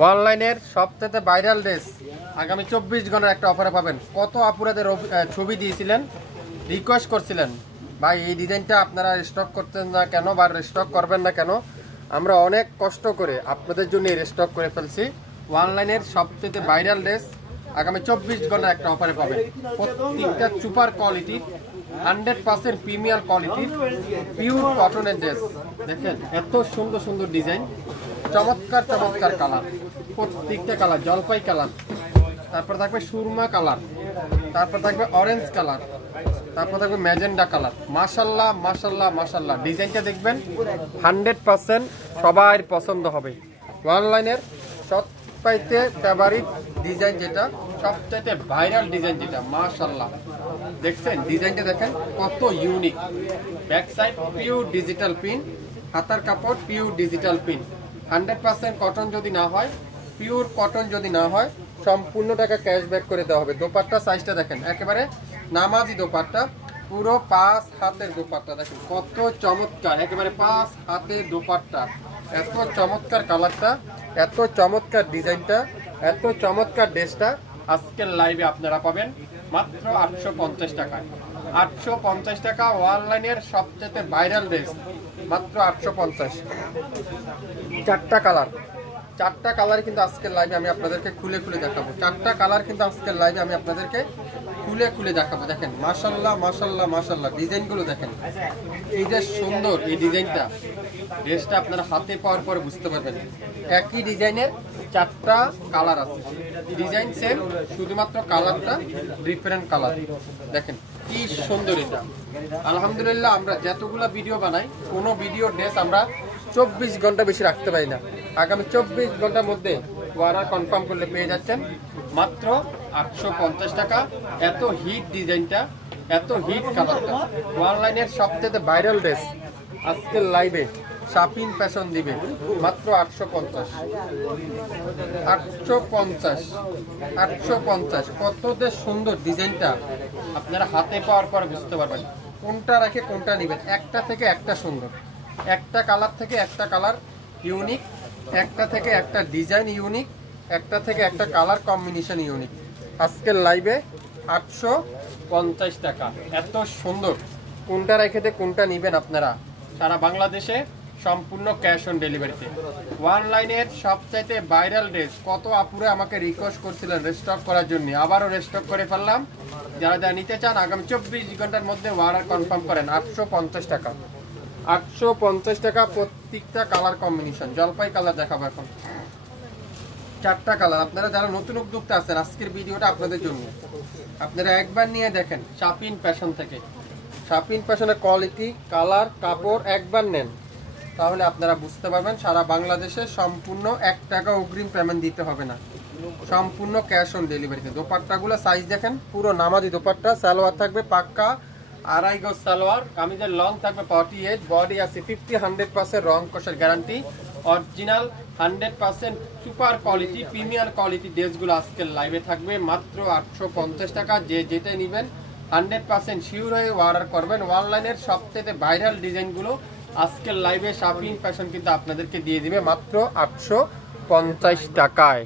অনলাইনের সবথেকে viral dress আগামী 24 ঘন্টার একটা অফারে পাবেন। কত আপুরাদের ছবি দিয়েছিলেন, রিকোয়েস্ট করছিলেন ভাই এই ডিজাইনটা আপনারা স্টক করতেন না কেন বা স্টক করবেন না কেন। আমরা অনেক কষ্ট করে আপনাদের জন্য স্টক করে ফেলছি। অনলাইনের সবথেকে ভাইরাল ড্রেস আগামী 24 ঘন্টার একটা অফারে পাবেন। প্রত্যেকটা সুপার কোয়ালিটি 100% প্রিমিয়াম কোয়ালিটির পিওর কটনের ড্রেস। দেখেন এত সুন্দর সুন্দর ডিজাইন, চমৎকার চমৎকার কালার, প্রত্যেকটা কালার জলপাই কালার, তারপর থাকবে সুরমা কালার, তারপর থাকবে অরেঞ্জ কালার, তারপর থাকবে ম্যাজেন্ডা কালার। মাশাল্লাহ মাশাল্লাহ মাশাল্লাহ, ডিজাইনটা দেখবেন 100% সবার পছন্দ হবে। অনলাইনের সবচাইতে ফেভারিট ডিজাইন যেটা, সবচাইতে ভাইরাল ডিজাইন যেটা, মাশাল্লাহ দেখছেন ডিজাইনটা দেখেন কত unique. Back side pure digital print, হাতার কাপড় পিওর ডিজিটাল প্রিন্ট। 100% কটন যদি না হয়, পিওর কটন যদি না হয়, সম্পূর্ণ টাকা ক্যাশব্যাক করে দেওয়া হবে। দোপাট্টা সাইজটা দেখেন একেবারে নামাজি দোপাট্টা, পুরো 5 হাতের দোপাট্টা দেখেন কত চমৎকার, একেবারে 5 হাতের দোপাট্টা। এত চমৎকার কালারটা, এত চমৎকার ডিজাইনটা, এত চমৎকার ড্রেসটা আজকের লাইভে আপনারা পাবেন মাত্র 850 টাকায়। 850 টাকা অনলাইনের সবচেয়ে ভাইরাল ড্রেস, মাত্র 850। চারটা কালার কিন্তু আজকের লাইভে আমি আপনাদেরকে খুলে খুলে দেখাবো। চারটা কালার কিন্তু আজকের লাইভে আমি আপনাদেরকে খুলে খুলে দেখাবো। দেখেন মাশাল্লাহ মাশাল্লাহ মাশাল্লাহ, ডিজাইনগুলো দেখেন এই যে সুন্দর এই ডিজাইনটা, ড্রেসটা আপনারা হাতে পাওয়ার পরে বুঝতে পারবেন। একই ডিজাইনের চারটা কালার আছে, ডিজাইন সেম, শুধুমাত্র কালারটা ডিফারেন্ট কালার। দেখেন কি সুন্দর এটা। আলহামদুলিল্লাহ আমরা যতগুলো ভিডিও বানাই, কোনো ভিডিও ড্রেস আমরা 24 ঘন্টা বেশি রাখতে পারি না। আগামী 24 ঘন্টার মধ্যে অর্ডার কনফার্ম করলে পেয়ে যাচ্ছেন মাত্র 850 টাকা। এত হিট ডিজাইনটা, এত হিট কালারটা, অনলাইনের সবথেকে ভাইরাল ড্রেস আজকের লাইভে শাপিন ফ্যাশন দিবে মাত্র 850। 850 কত যে সুন্দর ডিজাইনটা, আপনারা হাতে পাওয়ার পর বুঝতে পারবেন কোনটা রেখে কোনটা নেবেন। একটা থেকে একটা সুন্দর, একটা কালার থেকে একটা কালার ইউনিক, একটা থেকে একটা ডিজাইন ইউনিক, একটা থেকে একটা কালার কম্বিনেশন ইউনিক। আজকের লাইভে 850 টাকা, এত সুন্দর, কোনটা রেখে কোনটা নেবেন আপনারা। সারা বাংলাদেশে সম্পূর্ণ ক্যাশ অন ডেলিভারিতে। অনলাইনের সবচাইতে ভাইরাল ড্রেস, কত আপুরে আমাকে রিকোয়েস্ট করছিলেন রেস্টক করার জন্য, আবারও রেস্টক করে ফেললাম। যারা যারা নিতে চান আগামী 24 ঘন্টার মধ্যে অর্ডার কনফার্ম করেন। 850 টাকা, 850 টাকা, প্রত্যেকটা কালার কম্বিনেশন। জলপাই কালার দেখাবো এখন, চারটা কালার। আপনারা যারা নতুন উদ্যোক্তা আছেন, আজকের ভিডিওটা আপনাদের জন্য। আপনারা একবার নিয়ে দেখেন শাপিন ফ্যাশন থেকে, শাপিন ফ্যাশনের কোয়ালিটি, কালার, কাপড় একবার নেন, তাহলে আপনারা বুঝতে পারবেন সারা বাংলাদেশে সম্পূর্ণ 1 টাকা অগ্রিম পেমেন্ট দিতে হবে না, সম্পূর্ণ ক্যাশ অন ডেলিভারিতে। দোপাট্টাগুলো সাইজ দেখেন, পুরো নামাজি দোপাট্টা। সালোয়ার থাকবে পাক্কা 2.5 গজ সালোয়ার, কামিজের লং থাকবে 48, বডি আছে 50-100% রং কষার guarantee, original 100% super quality premier quality ড্রেসগুলো আজকের লাইভে থাকবে মাত্র 850 টাকা। যে যেটাই নেবেন 100% শিওর হয়ে অর্ডার করবেন। অনলাইনের সবচেয়ে ভাইরাল ডিজাইনগুলো আজকের লাইভে শাপিং ফ্যাশন কিন্তু আপনাদেরকে দিয়ে দিবে মাত্র 850 টাকায়।